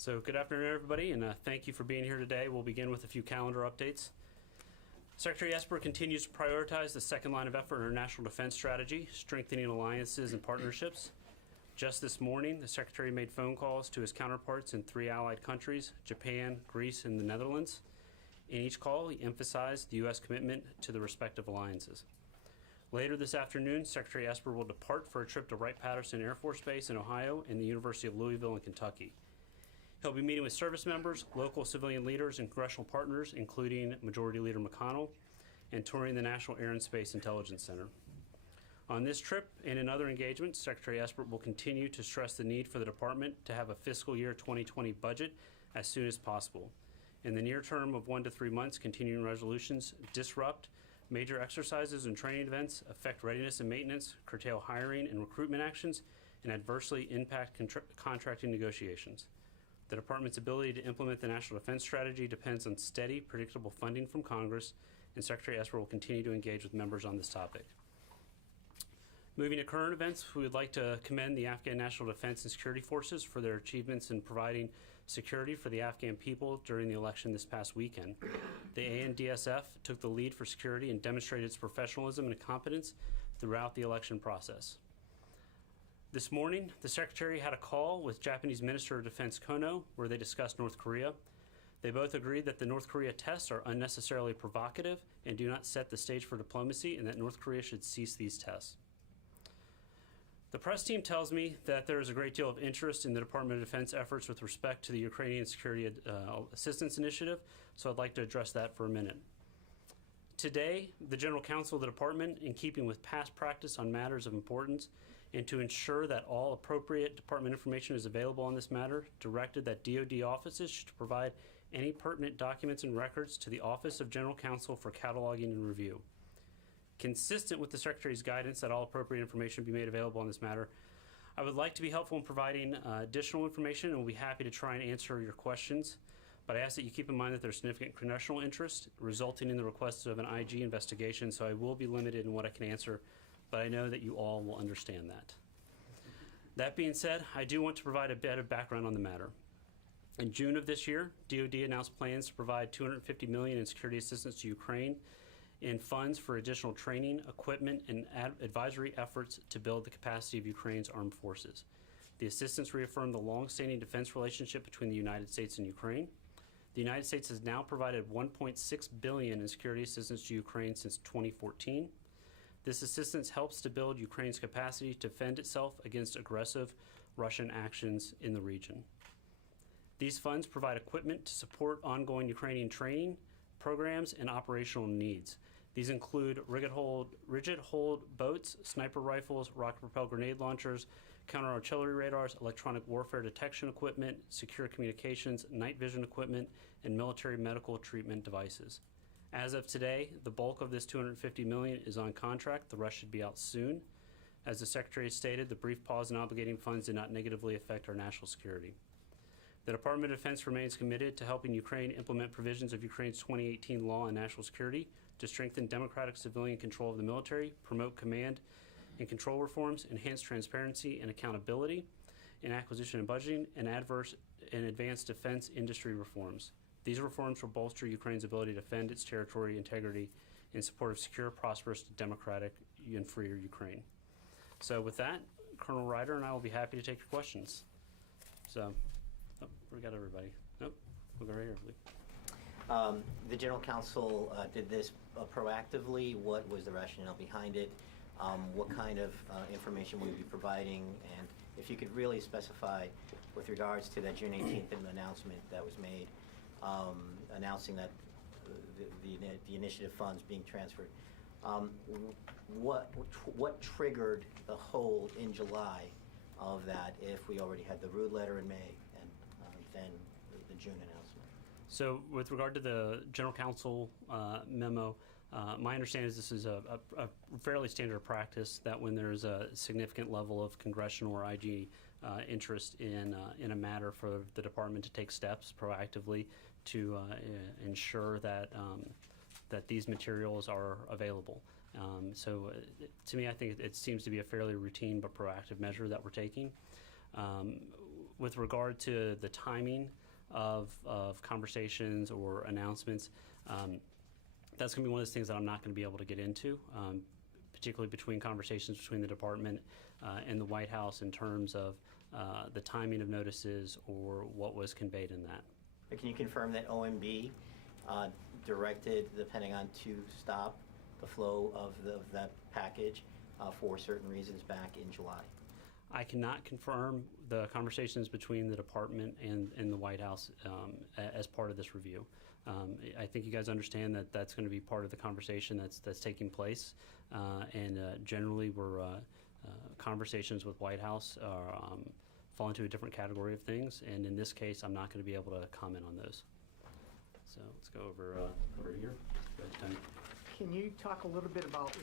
So good afternoon, everybody, and thank you for being here today. We'll begin with a few calendar updates. Secretary Esper continues to prioritize the second line of effort in our national defense strategy, strengthening alliances and partnerships. Just this morning, the Secretary made phone calls to his counterparts in 3 allied countries, Japan, Greece, and the Netherlands. In each call, he emphasized the U.S. commitment to the respective alliances. Later this afternoon, Secretary Esper will depart for a trip to Wright-Patterson Air Force Base in Ohio and the University of Louisville in Kentucky. He'll be meeting with service members, local civilian leaders, and congressional partners, including Majority Leader McConnell, and touring the National Air and Space Intelligence Center. On this trip and in other engagements, Secretary Esper will continue to stress the need for the department to have a fiscal year 2020 budget as soon as possible. In the near term of 1 to 3 months, continuing resolutions disrupt major exercises and training events, affect readiness and maintenance, curtail hiring and recruitment actions, and adversely impact contracting negotiations. The department's ability to implement the national defense strategy depends on steady, predictable funding from Congress, and Secretary Esper will continue to engage with members on this topic. Moving to current events, we would like to commend the Afghan National Defense and Security Forces for their achievements in providing security for the Afghan people during the election this past weekend. The ANDSF took the lead for security and demonstrated its professionalism and competence throughout the election process. This morning, the Secretary had a call with Japanese Minister of Defense Kono, where they discussed North Korea. They both agreed that the North Korea tests are unnecessarily provocative and do not set the stage for diplomacy, and that North Korea should cease these tests. The press team tells me that there is a great deal of interest in the Department of Defense efforts with respect to the Ukrainian Security Assistance Initiative, so I'd like to address that for a minute. Today, the General Counsel of the Department, in keeping with past practice on matters of importance, and to ensure that all appropriate Department information is available on this matter, directed that DoD offices should provide any pertinent documents and records to the Office of General Counsel for cataloging and review. Consistent with the Secretary's guidance that all appropriate information be made available on this matter, I would like to be helpful in providing additional information, and will be happy to try and answer your questions. But I ask that you keep in mind that there's significant congressional interest resulting in the request of an IG investigation, so I will be limited in what I can answer, but I know that you all will understand that. That being said, I do want to provide a bit of background on the matter. In June of this year, DoD announced plans to provide $250 million in security assistance to Ukraine in funds for additional training, equipment, and advisory efforts to build the capacity of Ukraine's armed forces. The assistance reaffirmed the long-standing defense relationship between the United States and Ukraine. The United States has now provided $1.6 billion in security assistance to Ukraine since 2014. This assistance helps to build Ukraine's capacity to defend itself against aggressive Russian actions in the region. These funds provide equipment to support ongoing Ukrainian training, programs, and operational needs. These include rigid hold boats, sniper rifles, rocket-propelled grenade launchers, counter-artillery radars, electronic warfare detection equipment, secure communications, night vision equipment, and military medical treatment devices. As of today, the bulk of this $250 million is on contract. The rest should be out soon. As the Secretary stated, the brief pause in obligating funds did not negatively affect our national security. The Department of Defense remains committed to helping Ukraine implement provisions of Ukraine's 2018 law on national security to strengthen democratic civilian control of the military, promote command and control reforms, enhance transparency and accountability in acquisition and budgeting, and advance defense industry reforms. These reforms will bolster Ukraine's ability to defend its territory integrity in support of secure, prosperous, democratic, and freer Ukraine. So with that, Colonel Ryder and I will be happy to take your questions. So. Oh, we got everybody. Nope, we'll go right here. The General Counsel did this proactively. What was the rationale behind it? What kind of information will you be providing? And if you could really specify with regards to that June 18th announcement that was made, announcing that the initiative funds being transferred. What triggered the hold in July of that if we already had the Rude letter in May and then the June announcement? So with regard to the General Counsel memo, my understanding is this is a fairly standard practice that when there's a significant level of congressional or IG interest in a matter, for the department to take steps proactively to ensure that that these materials are available. So to me, I think it seems to be a fairly routine but proactive measure that we're taking. With regard to the timing of conversations or announcements, that's going to be one of those things that I'm not going to be able to get into, particularly between conversations between the department and the White House in terms of the timing of notices or what was conveyed in that. But can you confirm that OMB directed the Pentagon to stop the flow of that package for certain reasons back in July? I cannot confirm the conversations between the department and the White House as part of this review. I think you guys understand that that's going to be part of the conversation that's taking place, and generally we're conversations with White House fall into a different category of things, and in this case I'm not going to be able to comment on those. So let's go over here. Go ahead, Tony. Can you talk a little bit about,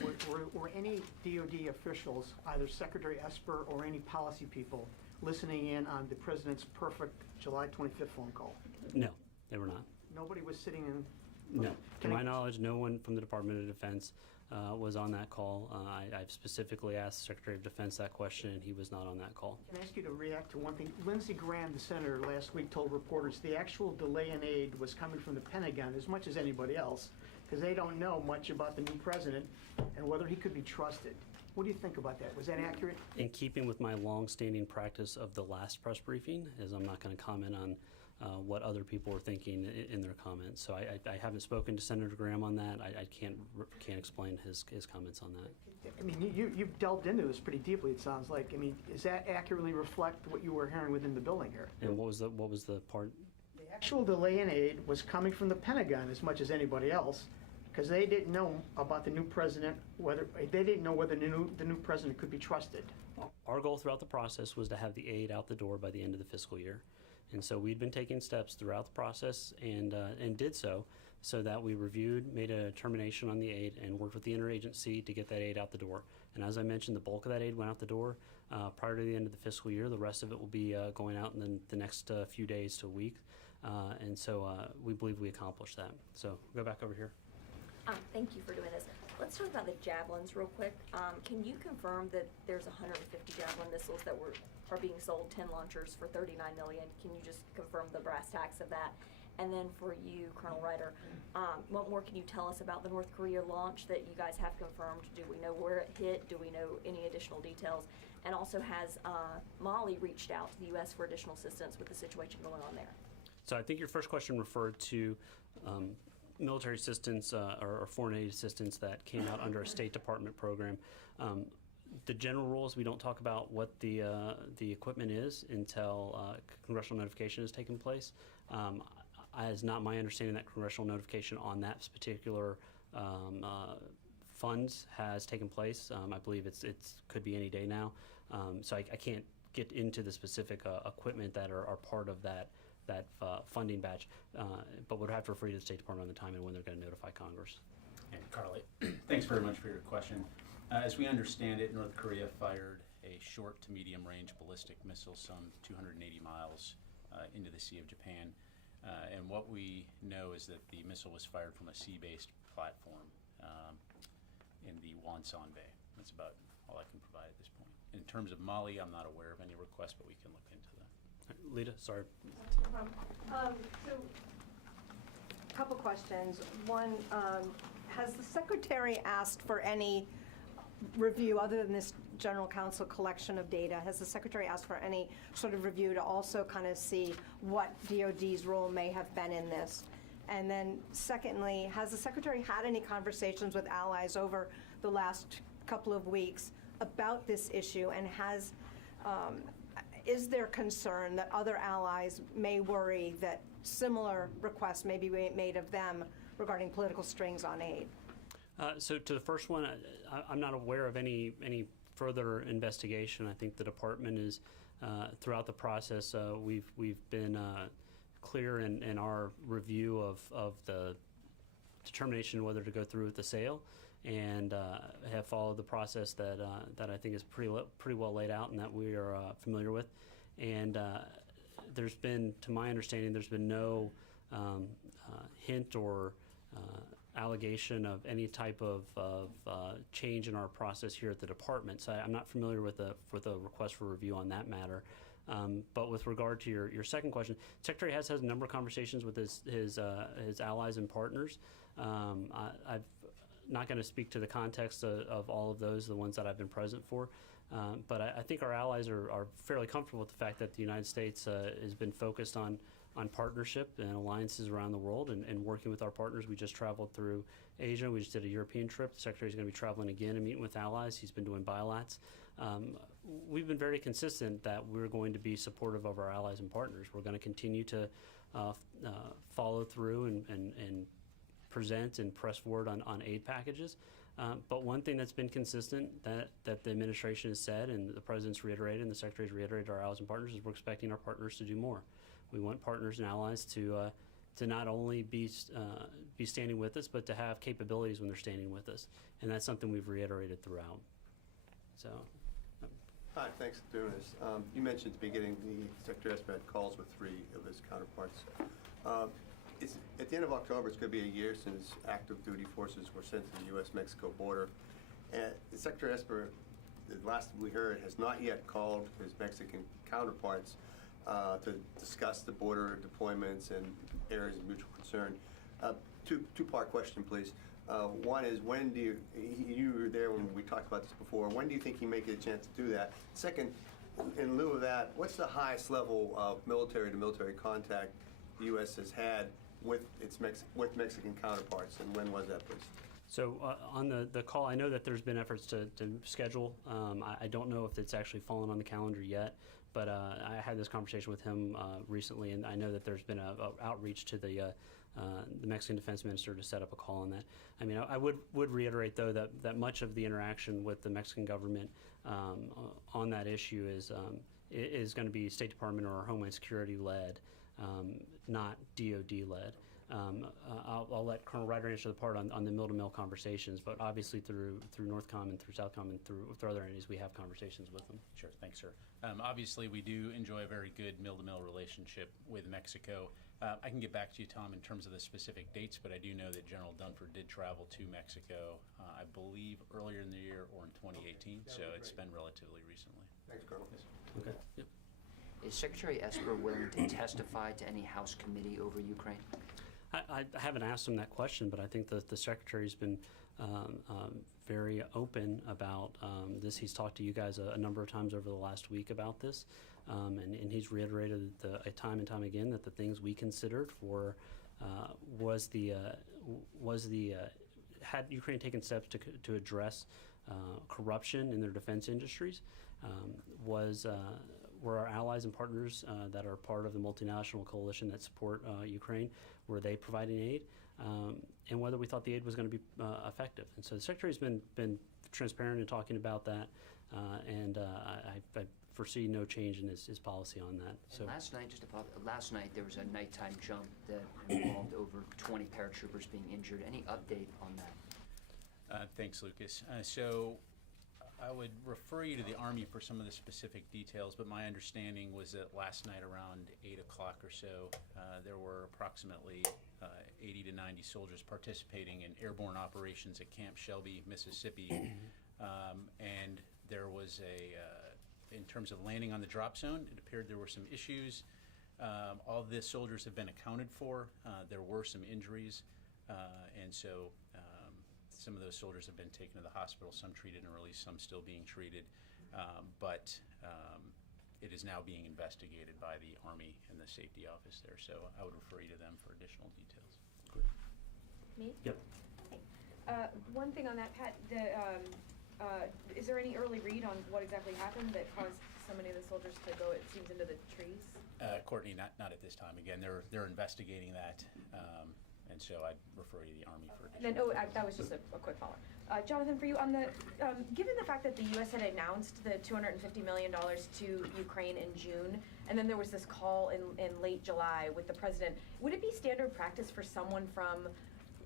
were any DOD officials, either Secretary Esper or any policy people, listening in on the President's perfect July 25th phone call? No, they were not. Nobody was sitting in? No. To Can my I- knowledge, no one from the Department of Defense was on that call. I've specifically asked the Secretary of Defense that question, and he was not on that call. Can I ask you to react to one thing? Lindsey Graham, the senator, last week told reporters the actual delay in aid was coming from the Pentagon as much as anybody else, because they don't know much about the new president and whether he could be trusted. What do you think about that? Was that accurate? In keeping with my long-standing practice of the last press briefing, is I'm not going to comment on what other people were thinking in their comments. So I haven't spoken to Senator Graham on that. I can't explain his comments on that. I mean, you've delved into this pretty deeply, it sounds like. I mean, does that accurately reflect what you were hearing within the building here? And what was the part? The actual delay in aid was coming from the Pentagon as much as anybody else, because they didn't know about the new president, whether the new president could be trusted. Our goal throughout the process was to have the aid out the door by the end of the fiscal year. And so we'd been taking steps throughout the process and did so that we reviewed, made a determination on the aid, and worked with the interagency to get that aid out the door. And as I mentioned, the bulk of that aid went out the door prior to the end of the fiscal year. The rest of it will be going out in the next few days to a week. And so we believe we accomplished that. So go back over here. Thank you for doing this. Let's talk about the Javelins real quick. Can you confirm that there's 150 Javelin missiles that are being sold, 10 launchers for $39 million? Can you just confirm the brass tacks of that? And then for you, Colonel Ryder, what more can you tell us about the North Korea launch that you guys have confirmed? Do we know where it hit? Do we know any additional details? And also, has Mali reached out to the U.S. for additional assistance with the situation going on there? So I think your first question referred to military assistance or foreign aid assistance that came out under a State Department program. The general rules, we don't talk about what the equipment is until congressional notification has taken place. It's not my understanding that congressional notification on that particular funds has taken place. I believe it could be any day now. So I can't get into the specific equipment that are part of that funding batch, but would have to refer you to the State Department on the time and when they're going to notify Congress. And Carly, thanks very much for your question. As we understand it, North Korea fired a short to medium range ballistic missile some 280 miles into the Sea of Japan. And what we know is that the missile was fired from a sea-based platform in the Wonsan Bay. That's about all I can provide at this point. In terms of Mali, I'm not aware of any request, but we can look into that. Lita, sorry. So, a couple questions. One, has the Secretary asked for any review other than this General Counsel collection of data? Has the Secretary asked for any sort of review to also kind of see what DOD's role may have been in this? And then secondly, has the Secretary had any conversations with allies over the last couple of weeks about this issue, and is there concern that other allies may worry that similar requests may be made of them regarding political strings on aid? So to the first one, I'm not aware of any further investigation. I think the department is, throughout the process, we've been clear in our review of the determination whether to go through with the sale, and have followed the process that I think is pretty well laid out and that we are familiar with. And there's been, to my understanding, there's been no hint or allegation of any type of change in our process here at the department. So I'm not familiar with a request for review on that matter. But with regard to your second question, Secretary has had a number of conversations with his allies and partners. I'm not going to speak to the context of all of those, the ones that I've been present for. But I think our allies are fairly comfortable with the fact that the United States has been focused on partnership and alliances around the world and working with our partners. We just traveled through Asia. We just did a European trip. The Secretary's going to be traveling again and meeting with allies. He's been doing bilats. We've been very consistent that we're going to be supportive of our allies and partners. We're going to continue to follow through and present and press forward on aid packages. But one thing that's been consistent that the administration has said and the President's reiterated and the Secretary's reiterated to our allies and partners is we're expecting our partners to do more. We want partners and allies to not only be standing with us, but to have capabilities when they're standing with us. And that's something we've reiterated throughout. So. Hi, thanks for doing this. You mentioned at the beginning the Secretary Esper had calls with 3 of his counterparts. At the end of October, it's going to be a year since active duty forces were sent to the U.S.-Mexico border. And Secretary Esper, the last we heard, has not yet called his Mexican counterparts to discuss the border deployments and areas of mutual concern. Two-part question, please. One is, when do you were there when we talked about this before, when do you think he may get a chance to do that? Second, in lieu of that, what's the highest level of military-to-military contact the U.S. has had with its Mexican counterparts, and when was that, please? So on the call, I know that there's been efforts to schedule. I don't know if it's actually fallen on the calendar yet, but I had this conversation with him recently, and I know that there's been a outreach to the Mexican Defense Minister to set up a call on that. I mean, I would reiterate, though, that much of the interaction with the Mexican government on that issue is going to be State Department or Homeland Security led, not DOD led. I'll let Colonel Ryder answer the part on the mill-to-mill conversations, but obviously through NORTHCOM and through SOUTHCOM and through other entities, we have conversations with them. Sure, thanks, sir. Obviously, we do enjoy a very good mill-to-mill relationship with Mexico. I can get back to you, Tom, in terms of the specific dates, but I do know that General Dunford did travel to Mexico, I believe, earlier in the year or in 2018, so it's been relatively recently. Thanks, Colonel. Yes. Okay. Yep. Is Secretary Esper willing to testify to any House committee over Ukraine? I haven't asked him that question, but I think that the Secretary's been very open about this. He's talked to you guys a number of times over the last week about this, and he's reiterated time and time again that the things we considered for had Ukraine taken steps to address corruption in their defense industries, were our allies and partners that are part of the multinational coalition that support Ukraine, were they providing aid, and whether we thought the aid was going to be effective. And so the Secretary's been transparent in talking about that, and I foresee no change in his policy on that. So last night there was a nighttime jump that involved over 20 paratroopers being injured. Any update on that? Thanks, Lucas. So I would refer you to the Army for some of the specific details, but my understanding was that last night around 8 o'clock or so, there were approximately 80 to 90 soldiers participating in airborne operations at Camp Shelby, Mississippi, and there was in terms of landing on the drop zone, it appeared there were some issues. All the soldiers have been accounted for. There were some injuries, and so some of those soldiers have been taken to the hospital, some treated and released, some still being treated. But it is now being investigated by the Army and the safety office there. So I would refer you to them for additional details. Me? Yep. One thing on that, Pat, is there any early read on what exactly happened that caused so many of the soldiers to go, it seems, into the trees? Courtney, not at this time. Again, they're investigating that. And so I'd refer you to the Army for additional details. That was just a quick follow-up. Jonathan, for you, on the given the fact that the U.S. had announced the $250 million to Ukraine in June, and then there was this call in late July with the president, would it be standard practice for someone from,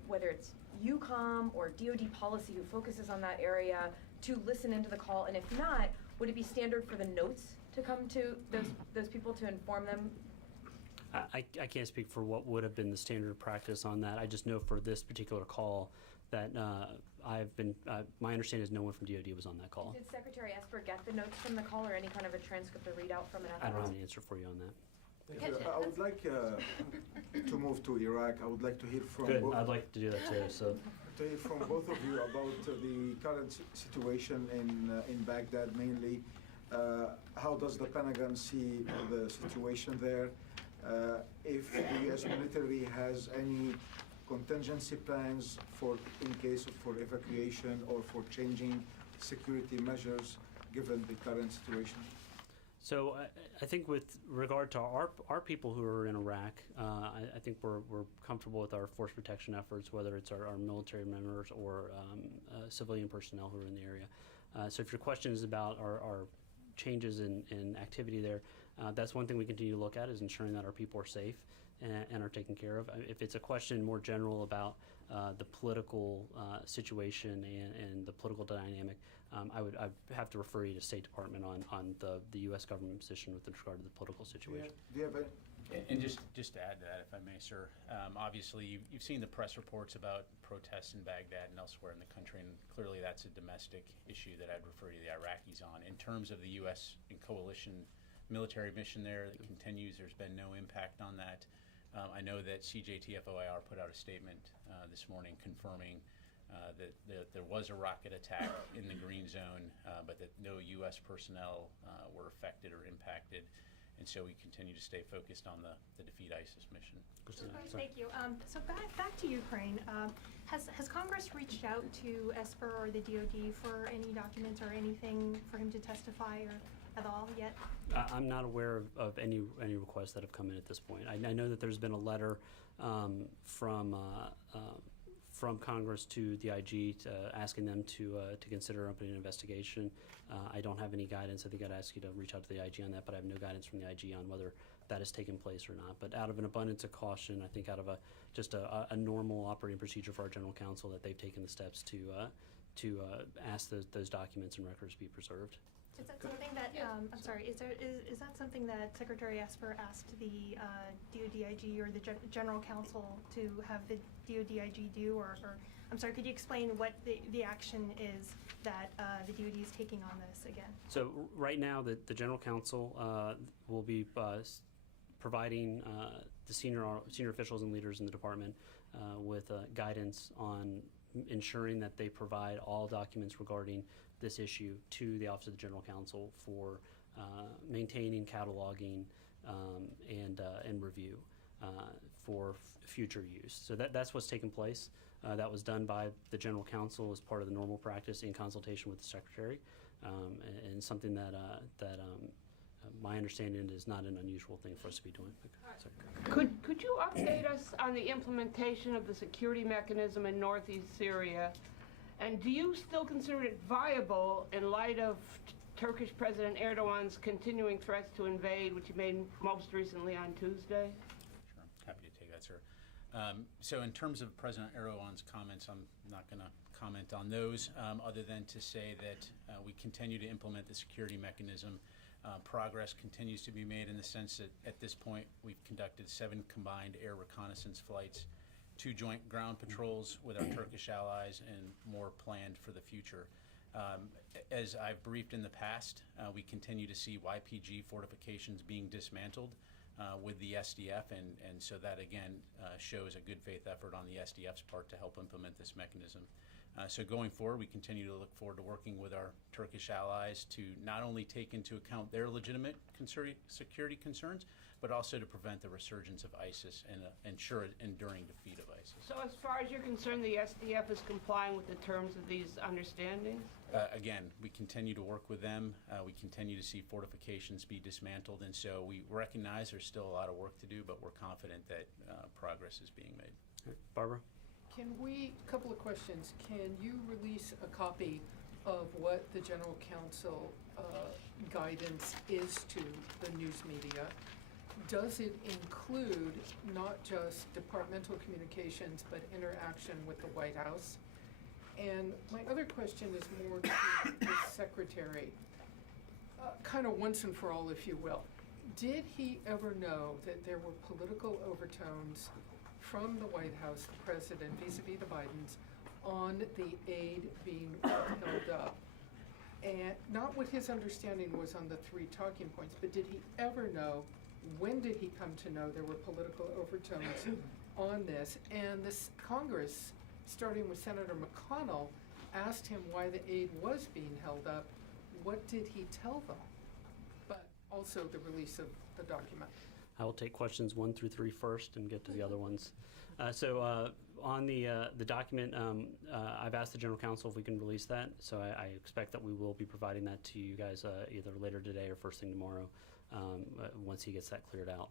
whether it's UCOM or DoD policy who focuses on that area, to listen into the call? And if not, would it be standard for the notes to come to those people to inform them? I can't speak for what would have been the standard practice on that. I just know for this particular call, that my understanding is no one from DoD was on that call. Did Secretary Esper get the notes from the call or any kind of a transcript or readout from it? I don't have an answer for you on that. I would like to move to Iraq. I would like to hear from Good, both, I'd like to do that too, so. to hear from both of you about the current situation in Baghdad mainly. How does the Pentagon see the situation there? If the U.S. military has any contingency plans in case for evacuation or for changing security measures given the current situation? So I think with regard to our people who are in Iraq, I think we're comfortable with our force protection efforts, whether it's our military members or civilian personnel who are in the area. So if your question is about our changes in activity there, that's one thing we continue to look at, is ensuring that our people are safe and are taken care of. If it's a question more general about the political situation and the political dynamic, I'd have to refer you to State Department on the U.S. government position with regard to the political situation. Do you have a And just to add to that, if I may, sir, obviously you've seen the press reports about protests in Baghdad and elsewhere in the country, and clearly that's a domestic issue that I'd refer you to the Iraqis on. In terms of the U.S. and coalition military mission there that continues, there's been no impact on that. I know that CJTFOIR put out a statement this morning confirming that there was a rocket attack in the green zone, but that no U.S. personnel were affected or impacted. And so we continue to stay focused on the Defeat ISIS mission. Thank you. So back to Ukraine. Has Congress reached out to Esper or the DoD for any documents or anything for him to testify or at all yet? I'm not aware of any requests that have come in at this point. I know that there's been a letter from Congress to the IG asking them to consider opening an investigation. I don't have any guidance. I think I'd ask you to reach out to the IG on that, but I have no guidance from the IG on whether that has taken place or not. But out of an abundance of caution, I think out of just a normal operating procedure for our general counsel, that they've taken the steps to ask those documents and records be preserved. Is that something that, I'm sorry, is that something that Secretary Esper asked the DoD-IG or the General Counsel to have the DoD-IG do, or I'm sorry, could you explain what the action is that the DoD is taking on this again? So right now, the General Counsel will be providing the senior officials and leaders in the department with guidance on ensuring that they provide all documents regarding this issue to the Office of the General Counsel for maintaining, cataloging, and review for future use. So that's what's taken place. That was done by the General Counsel as part of the normal practice in consultation with the Secretary, and something that my understanding is not an unusual thing for us to be doing. Sorry. Could you update us on the implementation of the security mechanism in northeast Syria? And do you still consider it viable in light of Turkish President Erdogan's continuing threats to invade, which he made most recently on Tuesday? Sure, happy to take that, sir. So in terms of President Erdogan's comments, I'm not going to comment on those, other than to say that we continue to implement the security mechanism. Progress continues to be made in the sense that at this point we've conducted 7 combined air reconnaissance flights, 2 joint ground patrols with our Turkish allies, and more planned for the future. As I've briefed in the past, we continue to see YPG fortifications being dismantled with the SDF, and so that again shows a good faith effort on the SDF's part to help implement this mechanism. So going forward, we continue to look forward to working with our Turkish allies to not only take into account their legitimate security concerns, but also to prevent the resurgence of ISIS and ensure an enduring defeat of ISIS. So as far as you're concerned, the SDF is complying with the terms of these understandings? Again, we continue to work with them. We continue to see fortifications be dismantled, and so we recognize there's still a lot of work to do, but we're confident that progress is being made. Right. Barbara? Couple of questions. Can you release a copy of what the General Counsel guidance is to the news media? Does it include not just departmental communications, but interaction with the White House? And my other question is more to the Secretary, kind of once and for all, if you will. Did he ever know that there were political overtones from the White House, the President, vis-a-vis the Bidens, on the aid being held up, and not what his understanding was on the 3 talking points, but did he ever know, when did he come to know there were political overtones on this? And this Congress, starting with Senator McConnell, asked him why the aid was being held up. What did he tell them? But also the release of the document. I will take questions 1 through 3 first and get to the other ones. On the document, I've asked the General Counsel if we can release that, so I expect that we will be providing that to you guys either later today or first thing tomorrow, once he gets that cleared out.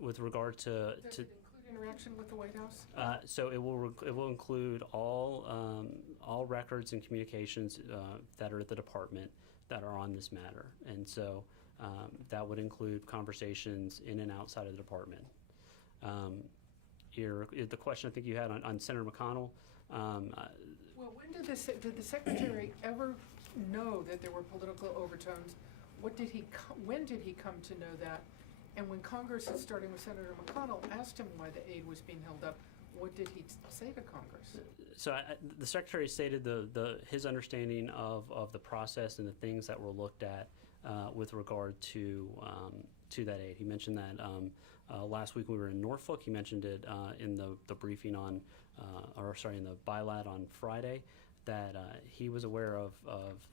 With regard to Does it include interaction with the White House? so it will include all records and communications that are at the department that are on this matter, and so that would include conversations in and outside of the department. The question I think you had on Senator McConnell. Well, when did the Secretary ever know that there were political overtones? When did he come to know that? And when Congress, starting with Senator McConnell, asked him why the aid was being held up, what did he say to Congress? So the Secretary stated his understanding of the process and the things that were looked at with regard to that aid. He mentioned that last week when we were in Norfolk. He mentioned it in the briefing in the bilat on Friday, that he was aware of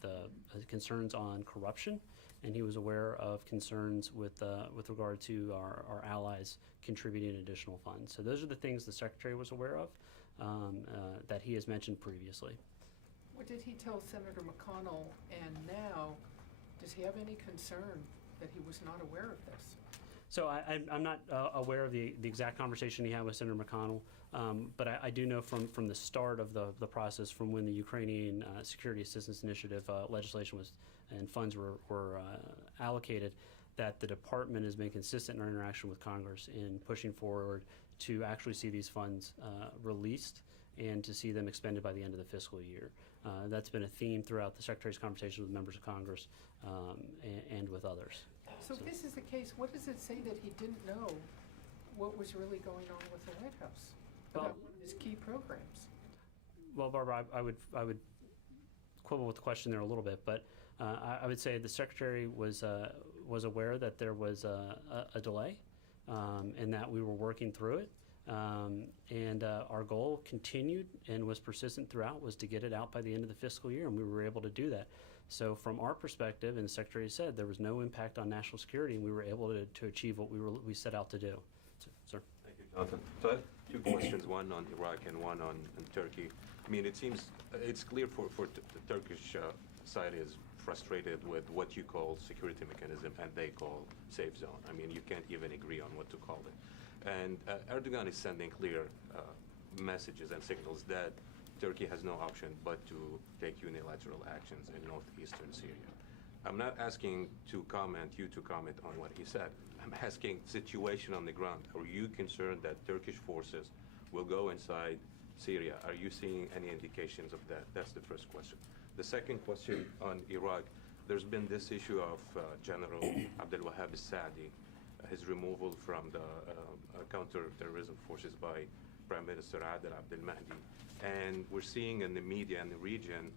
the concerns on corruption, and he was aware of concerns with regard to our allies contributing additional funds. So those are the things the Secretary was aware of that he has mentioned previously. What did he tell Senator McConnell, and now does he have any concern that he was not aware of this? So I'm not aware of the exact conversation he had with Senator McConnell, but I do know from the start of the process, from when the Ukrainian Security Assistance Initiative legislation and funds were allocated, that the department has been consistent in our interaction with Congress in pushing forward to actually see these funds released and to see them expended by the end of the fiscal year. That's been a theme throughout the Secretary's conversations with members of Congress and with others. So if this is the case, what does it say that he didn't know what was really going on with the White House about one of his key programs? Well, Barbara, I would quibble with the question there a little bit, but I would say the Secretary was aware that there was a delay and that we were working through it. And our goal continued and was persistent throughout, was to get it out by the end of the fiscal year, and we were able to do that. So from our perspective, and the Secretary said, there was no impact on national security, and we were able to achieve what we set out to do. So, sir. Thank you, Jonathan. So I have 2 questions, one on Iraq and one on Turkey. I mean, it seems it's clear for the Turkish side is frustrated with what you call security mechanism and they call safe zone. I mean, you can't even agree on what to call it. And Erdogan is sending clear messages and signals that Turkey has no option but to take unilateral actions in northeastern Syria. I'm not asking you to comment on what he said. I'm asking situation on the ground. Are you concerned that Turkish forces will go inside Syria? Are you seeing any indications of that? That's the first question. The second question on Iraq, there's been this issue of General Abdel Wahab al-Saadi, his removal from the counter-terrorism forces by Prime Minister Adel Abdel Mahdi. And we're seeing in the media in the region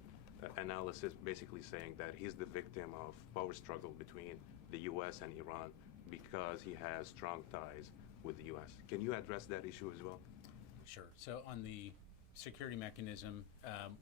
analysis basically saying that he's the victim of power struggle between the U.S. and Iran because he has strong ties with the U.S. Can you address that issue as well? Sure. So on the security mechanism,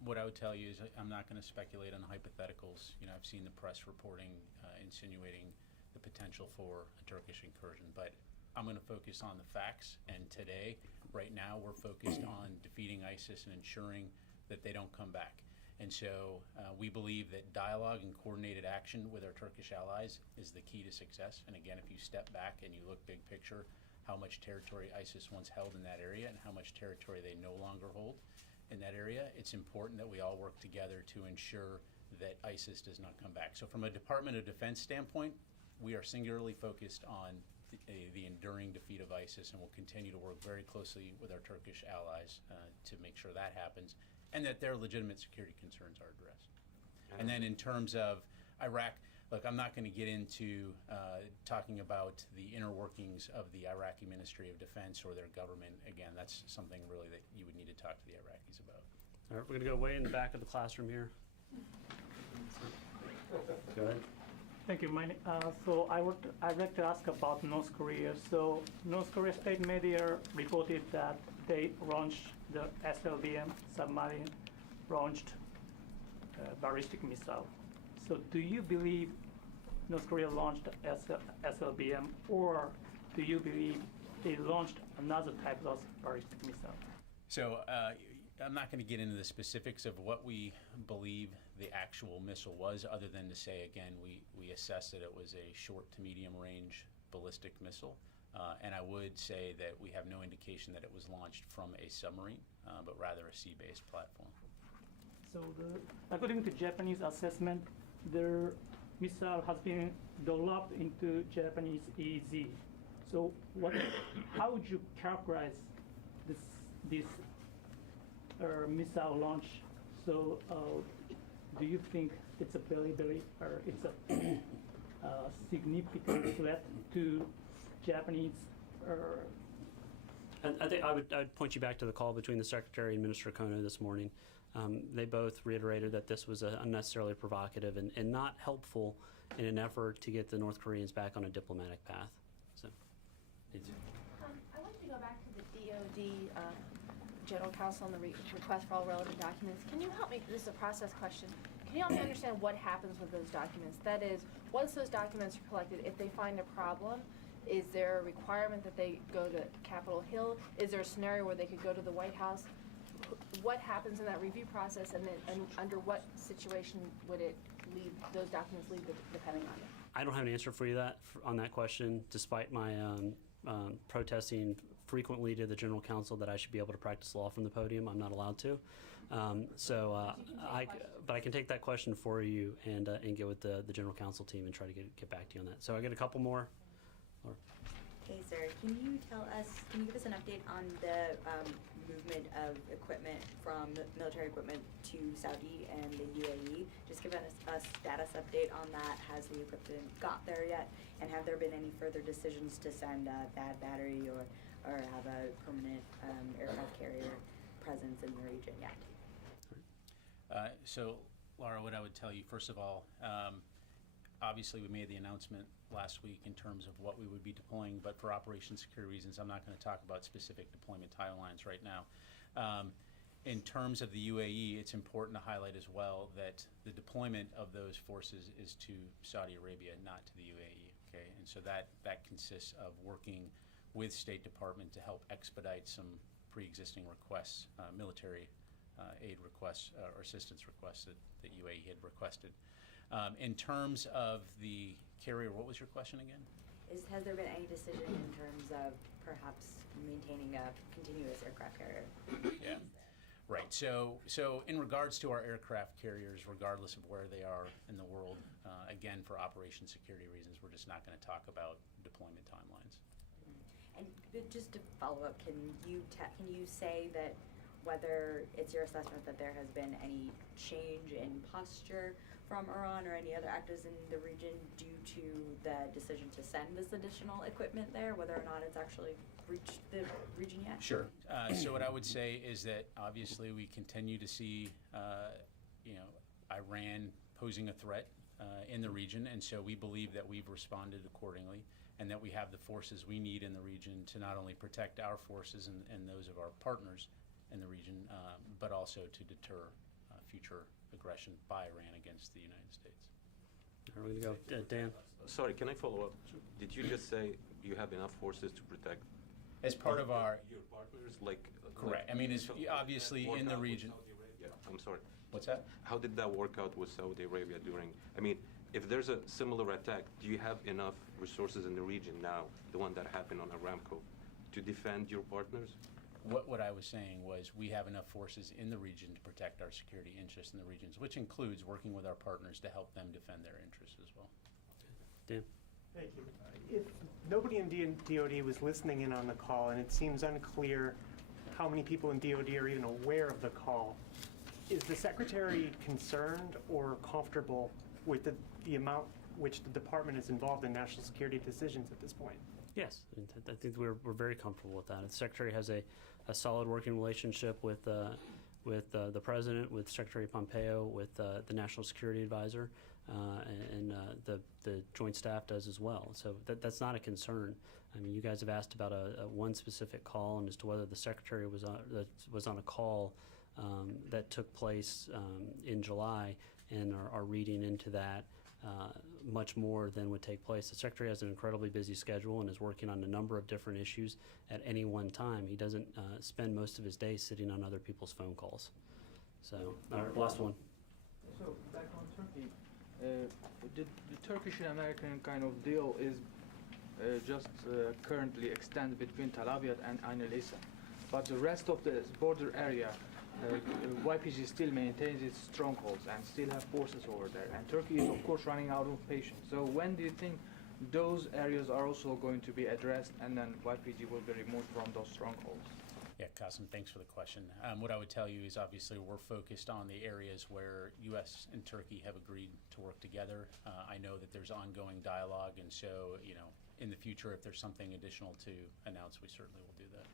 what I would tell you is I'm not going to speculate on hypotheticals. You know, I've seen the press reporting insinuating the potential for a Turkish incursion, but I'm going to focus on the facts. And today, right now, we're focused on defeating ISIS and ensuring that they don't come back. And so we believe that dialogue and coordinated action with our Turkish allies is the key to success. And again, if you step back and you look big picture, how much territory ISIS once held in that area and how much territory they no longer hold in that area, it's important that we all work together to ensure that ISIS does not come back. So from a Department of Defense standpoint, we are singularly focused on the enduring defeat of ISIS, and we'll continue to work very closely with our Turkish allies to make sure that happens and that their legitimate security concerns are addressed. And then in terms of Iraq, look, I'm not going to get into talking about the inner workings of the Iraqi Ministry of Defense or their government. Again, that's something really that you would need to talk to the Iraqis about. All right, we're going to go way in the back of the classroom here. Go ahead. Thank you. So I'd like to ask about North Korea. So North Korea state media reported that they launched the SLBM submarine, launched ballistic missile. So do you believe North Korea launched SLBM, or do you believe they launched another type of ballistic missile? So I'm not going to get into the specifics of what we believe the actual missile was, other than to say, again, we assessed that it was a short to medium range ballistic missile. And I would say that we have no indication that it was launched from a submarine, but rather a sea-based platform. So according to Japanese assessment, their missile has been developed into Japanese EZ. So how would you characterize this missile launch? So do you think it's a it's a significant threat to Japanese? And I think I would point you back to the call between the Secretary and Minister Kono this morning. They both reiterated that this was unnecessarily provocative and not helpful in an effort to get the North Koreans back on a diplomatic path. So, I wanted to go back to the DoD General Counsel and the request for all relevant documents. Can you help me? This is a process question. Can you help me understand what happens with those documents? That is, once those documents are collected, if they find a problem, is there a requirement that they go to Capitol Hill? Is there a scenario where they could go to the White House? What happens in that review process, and then under what situation would those documents leave the Pentagon? I don't have an answer for you on that question, despite my protesting frequently to the General Counsel that I should be able to practice law from the podium. I'm not allowed to. But I can take that question for you and get with the General Counsel team and try to get back to you on that. So I get a couple more. Hey, sir, can you give us an update on the movement of equipment from military equipment to Saudi and the UAE? Just give us a status update on that. Has the equipment got there yet? And have there been any further decisions to send THAAD battery or have a permanent aircraft carrier presence in the region yet? So, Laura, what I would tell you, first of all, obviously we made the announcement last week in terms of what we would be deploying, but for operation security reasons, I'm not going to talk about specific deployment timelines right now. In terms of the UAE, it's important to highlight as well that the deployment of those forces is to Saudi Arabia, not to the UAE. Okay, and so that consists of working with State Department to help expedite some pre-existing requests, military aid requests or assistance requests that UAE had requested. In terms of the carrier, what was your question again? Has there been any decision in terms of perhaps maintaining a continuous aircraft carrier? Yeah, right. So in regards to our aircraft carriers, regardless of where they are in the world, again, for operation security reasons, we're just not going to talk about deployment timelines. And just to follow up, can you say that whether it's your assessment that there has been any change in posture from Iran or any other actors in the region due to the decision to send this additional equipment there, whether or not it's actually reached the region yet? Sure. So what I would say is that obviously we continue to see, Iran posing a threat in the region, and so we believe that we've responded accordingly, and that we have the forces we need in the region to not only protect our forces and those of our partners in the region, but also to deter future aggression by Iran against the United States. Are we going to go, Dan? Sorry, can I follow up? Did you just say you have enough forces to protect? As part of our your partners, like correct. I mean, it's obviously in the region. I'm sorry. What's that? How did that work out with Saudi Arabia during? I mean, if there's a similar attack, do you have enough resources in the region now, the one that happened on Aramco, to defend your partners? What I was saying was we have enough forces in the region to protect our security interests in the regions, which includes working with our partners to help them defend their interests as well. Dan? Thank you. If nobody in DoD was listening in on the call, and it seems unclear how many people in DoD are even aware of the call, is the Secretary concerned or comfortable with the amount which the department is involved in national security decisions at this point? Yes, I think we're very comfortable with that. The Secretary has a solid working relationship with with the President, with Secretary Pompeo, with the National Security Advisor, and the Joint Staff does as well. So that's not a concern. I mean, you guys have asked about a one specific call and as to whether the Secretary was on a call that took place in July, and are reading into that much more than would take place. The Secretary has an incredibly busy schedule and is working on a number of different issues at any one time. He doesn't spend most of his day sitting on other people's phone calls. So, all right, last one. So, back on Turkey, the Turkish and American kind of deal is just currently extended between Tel Aviv and Ain el-Issa. But the rest of the border area, YPG still maintains its strongholds and still have forces over there. And Turkey is, of course, running out of patience. So when do you think those areas are also going to be addressed and then YPG will be removed from those strongholds? Yeah, Qasim, thanks for the question. What I would tell you is obviously we're focused on the areas where U.S. and Turkey have agreed to work together. I know that there's ongoing dialogue, and so, in the future, if there's something additional to announce, we certainly will do that.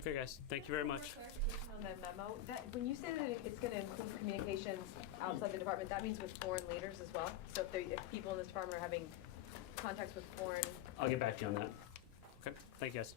Okay, guys, thank you very much. Clarification on the memo, when you say that it's going to include communications outside the department, that means with foreign leaders as well? So if people in this department are having contacts with foreign... I'll get back to you on that. Okay, thank you, guys.